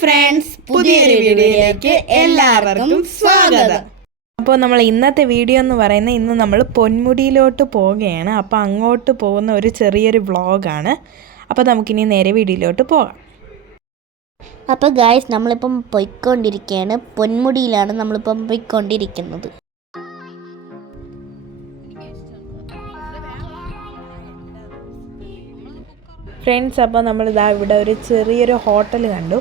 Friends, പുതിയൊരു വീഡിയോയിലേക്ക് എല്ലാവർക്കും സ്വാഗതം. അപ്പോൾ നമ്മൾ ഇന്നത്തെ വീഡിയോ എന്ന് പറയുന്നത് ഇന്ന് നമ്മൾ പൊന്മുടിയിലോട്ട് പോവുകയാണ്. അപ്പോൾ അങ്ങോട്ട് പോകുന്ന ഒരു ചെറിയൊരു വ്ളോഗാണ്. അപ്പോൾ നമുക്കിനി നേരെ വീഡിയോയിലോട്ട് പോകാം. അപ്പോൾ ഗായ്സ്, നമ്മളിപ്പം പോയിക്കൊണ്ടിരിക്കുകയാണ്. പൊന്മുടിയിലാണ് നമ്മളിപ്പം പോയിക്കൊണ്ടിരിക്കുന്നത്. ഫ്രണ്ട്സ്, അപ്പോൾ നമ്മളിതാ ഇവിടെ ഒരു ചെറിയൊരു ഹോട്ടൽ കണ്ടു.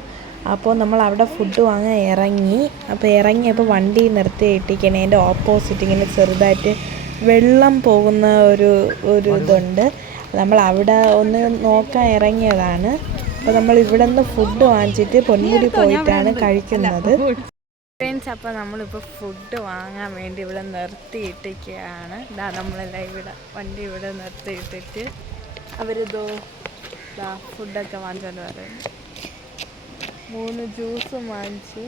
അപ്പോൾ നമ്മൾ അവിടെ ഫുഡ് വാങ്ങാൻ ഇറങ്ങി. അപ്പോൾ ഇറങ്ങിയപ്പോൾ വണ്ടി നിർത്തിയിട്ടിരിക്കണേ എൻ്റെ ഓപ്പോസിറ്റ് ഇങ്ങനെ ചെറുതായിട്ട് വെള്ളം പോകുന്ന ഒരു ഇതുണ്ട്. നമ്മൾ അവിടെ ഒന്ന് നോക്കാൻ ഇറങ്ങിയതാണ്. അപ്പോൾ നമ്മൾ ഇവിടെ നിന്ന് ഫുഡ് വാങ്ങിച്ചിട്ട് പൊന്മുടി പോയിട്ടാണ് കഴിക്കുന്നത്. ഫ്രണ്ട്സ്, അപ്പോൾ നമ്മളിപ്പോൾ ഫുഡ് വാങ്ങാൻ വേണ്ടി ഇവിടെ നിർത്തിയിട്ടിരിക്കുകയാണ്. ഇതാ നമ്മളെല്ലാം ഇവിടെ വണ്ടി ഇവിടെ നിർത്തിയിട്ടിട്ട് അവരിതോ ഫുഡൊക്കെ വാങ്ങിച്ചോണ്ട് പറയുന്നു. 3 ജ്യൂസും വാങ്ങിച്ചു.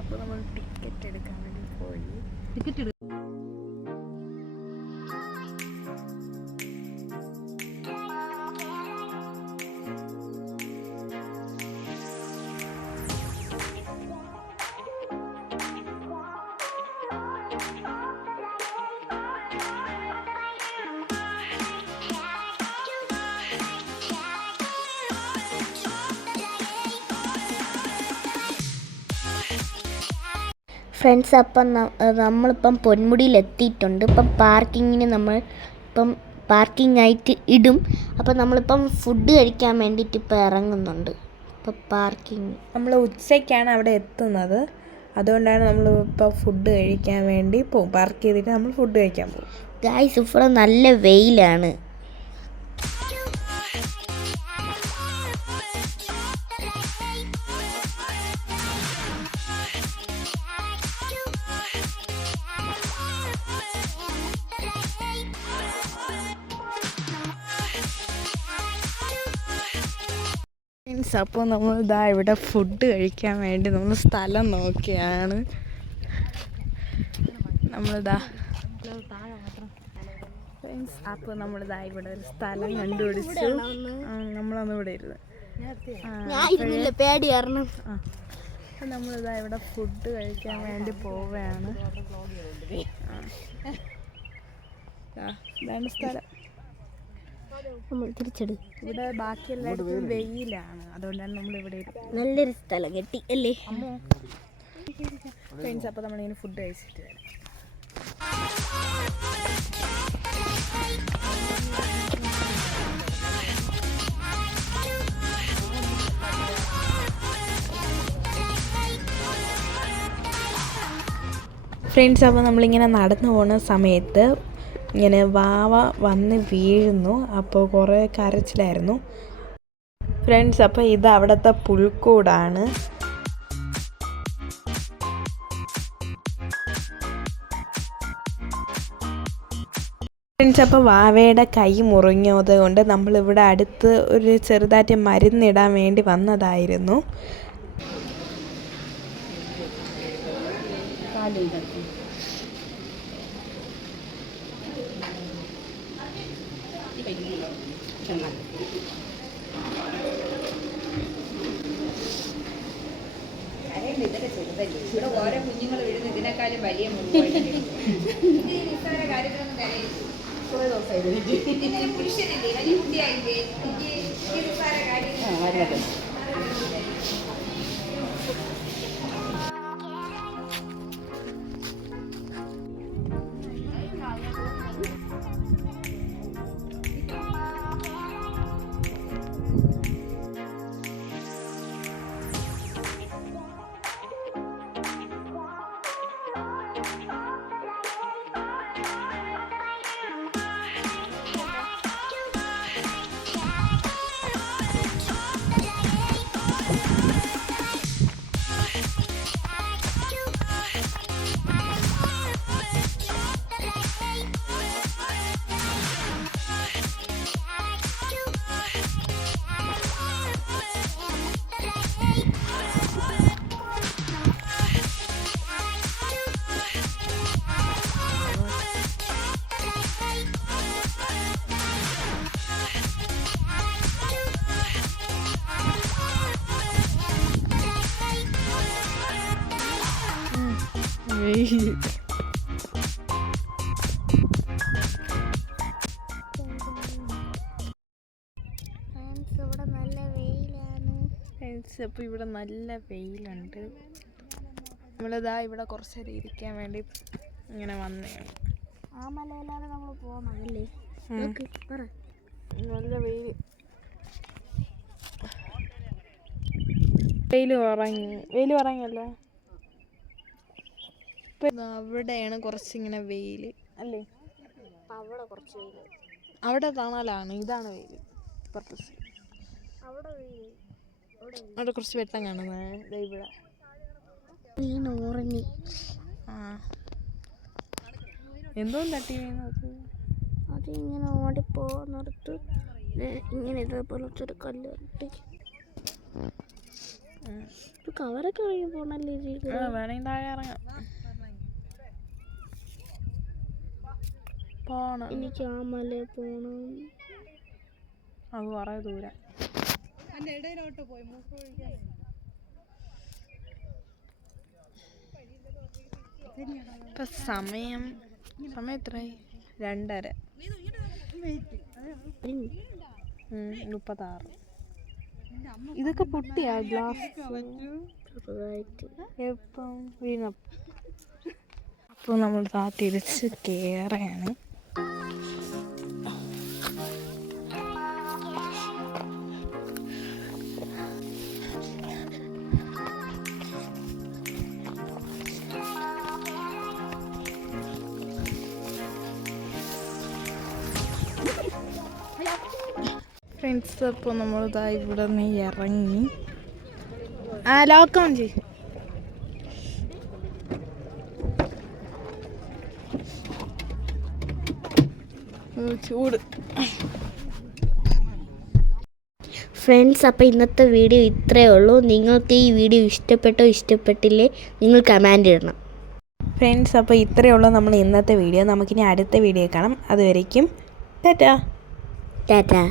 അപ്പോൾ നമ്മൾ ടിക്കറ്റ് എടുക്കാൻ വേണ്ടി പോയി. ഫ്രണ്ട്സ്, അപ്പം നമ്മളിപ്പം പൊന്മുടിയിൽ എത്തിയിട്ടുണ്ട്. ഇപ്പം പാർക്കിങ്ങിന് ഇപ്പം പാർക്കിംഗ് ആയിട്ട് ഇടും. അപ്പം നമ്മളിപ്പം ഫുഡ് കഴിക്കാൻ വേണ്ടിയിട്ട് ഇപ്പം ഇറങ്ങുന്നുണ്ട്. ഇപ്പം പാർക്കിങ് നമ്മൾ ഉച്ചയ്ക്കാണ് അവിടെ എത്തുന്നത്. അതുകൊണ്ടാണ് നമ്മൾ ഇപ്പോൾ ഫുഡ് കഴിക്കാൻ വേണ്ടി പോകും. പാർക്ക് ചെയ്തിട്ട് നമ്മൾ ഫുഡ് കഴിക്കാൻ പോകും. ഗായ്സ്, ഇവിടെ നല്ല വെയിലാണ്. അപ്പോൾ നമ്മൾ ഇതാ ഇവിടെ ഫുഡ് കഴിക്കാൻ വേണ്ടി നമ്മൾ സ്ഥലം നോക്കിയാണ്. നമ്മളിതാ അപ്പോൾ നമ്മളിതാ ഇവിടെ ഒരു സ്ഥലം കണ്ടുപിടിച്ചു. നമ്മളന്ന് ഇവിടെ ഇരുന്ന് നമ്മളിതാ ഇവിടെ ഫുഡ് കഴിക്കാൻ വേണ്ടി പോവുകയാണ്. ഇതാണ് സ്ഥലം. ഇവിടെ ബാക്കി എല്ലായിടത്തും വെയിലാണ്. അതുകൊണ്ടാണ് നമ്മൾ ഇവിടെ നല്ലൊരു സ്ഥലം കെട്ടി അല്ലേ. ഫ്രണ്ട്സ്, അപ്പോൾ നമ്മളിങ്ങനെ ഫുഡ് കഴിച്ചിട്ട് വരാം. ഫ്രണ്ട്സ്, അപ്പോൾ നമ്മളിങ്ങനെ നടന്നു പോകുന്ന സമയത്ത് ഇങ്ങനെ വാവ വന്ന് വീഴുന്നു. അപ്പോൾ കുറേ കരച്ചിലായിരുന്നു. ഫ്രണ്ട്സ്, അപ്പോൾ ഇത് അവിടുത്തെ പുൽക്കൂടാണ്. ഫ്രണ്ട്സ്, അപ്പോൾ വാവയുടെ കൈ മുറിഞ്ഞത് കൊണ്ട് നമ്മളിവിടെ അടുത്ത് ഒരു ചെറുതായിട്ട് മരുന്നിടാൻ വേണ്ടി വന്നതായിരുന്നു. ഇവിടെ ഓരോ കുഞ്ഞുങ്ങൾ വീഴുന്ന ഇതിനേക്കാളും വലിയ പുരുഷനല്ലേ, വലിയ കുട്ടിയായില്ലേ, കാര്യം. ഫ്രണ്ട്സ് ഇവിടെ നല്ല വെയിലാണ്. ഫ്രണ്ട്സ് അപ്പോൾ ഇവിടെ നല്ല വെയിലുണ്ട്. നമ്മളിതാ ഇവിടെ കുറച്ച് നേരം ഇരിക്കാൻ വേണ്ടി ഇങ്ങനെ വന്നതാണ്. ആ മലയിലാണ് നമ്മൾ പോകുന്നതല്ലേ? പറ. നല്ല വെയിൽ കുറഞ്ഞല്ലേ? ഇപ്പം അവിടെയാണ് കുറച്ചിങ്ങനെ വെയിൽ അല്ലേ? അവിടെ കുറച്ച് വെയിൽ, അവിടെ തണലാണ്, ഇതാണ് വെയിൽ. അവിടെ കുറച്ച് വെട്ടം കാണുന്നത് ഇവിടെ. ഉറങ്ങി. ആ എന്തോ തട്ടി വീണത്. അത് ഇങ്ങനെ ഓടിപ്പോന്നിടത്ത് ഇങ്ങനെ ഇതേപോലത്തെ ഒരു കല്ല് തട്ടി. കവറൊക്കെ വഴി പോണല്ലേ? വേണമെങ്കിൽ താഴെ ഇറങ്ങാം. പോണം, എനിക്ക് ആ മലയിൽ പോണം. അത് കുറേ ദൂരം. ഇപ്പം സമയം എത്രയായി? 2:30. 36. ഇതൊക്കെ പൊട്ടിയാ ഗ്ലാസ് എപ്പം വീണപ്പം. അപ്പോൾ നമ്മൾ തിരിച്ച് കയറുകയാണ്. ഫ്രണ്ട്സ് അപ്പോൾ നമ്മളിതാ ഇവിടെ നിന്ന് ഇറങ്ങി. ലോക്കം ചെയ്യും. ചൂട്. ഫ്രണ്ട്സ്, അപ്പോൾ ഇന്നത്തെ വീഡിയോ ഇത്രയേ ഉള്ളൂ. നിങ്ങൾക്ക് ഈ വീഡിയോ ഇഷ്ടപ്പെട്ടില്ലേ നിങ്ങൾ കമൻറ്റ് ഇടണം. ഫ്രണ്ട്സ്, അപ്പോൾ ഇത്രയേ ഉള്ളൂ നമ്മൾ ഇന്നത്തെ വീഡിയോ. നമുക്കിനി അടുത്ത വീഡിയോ കാണാം. അതുവരേക്കും ടാറ്റാ. ടാറ്റാ.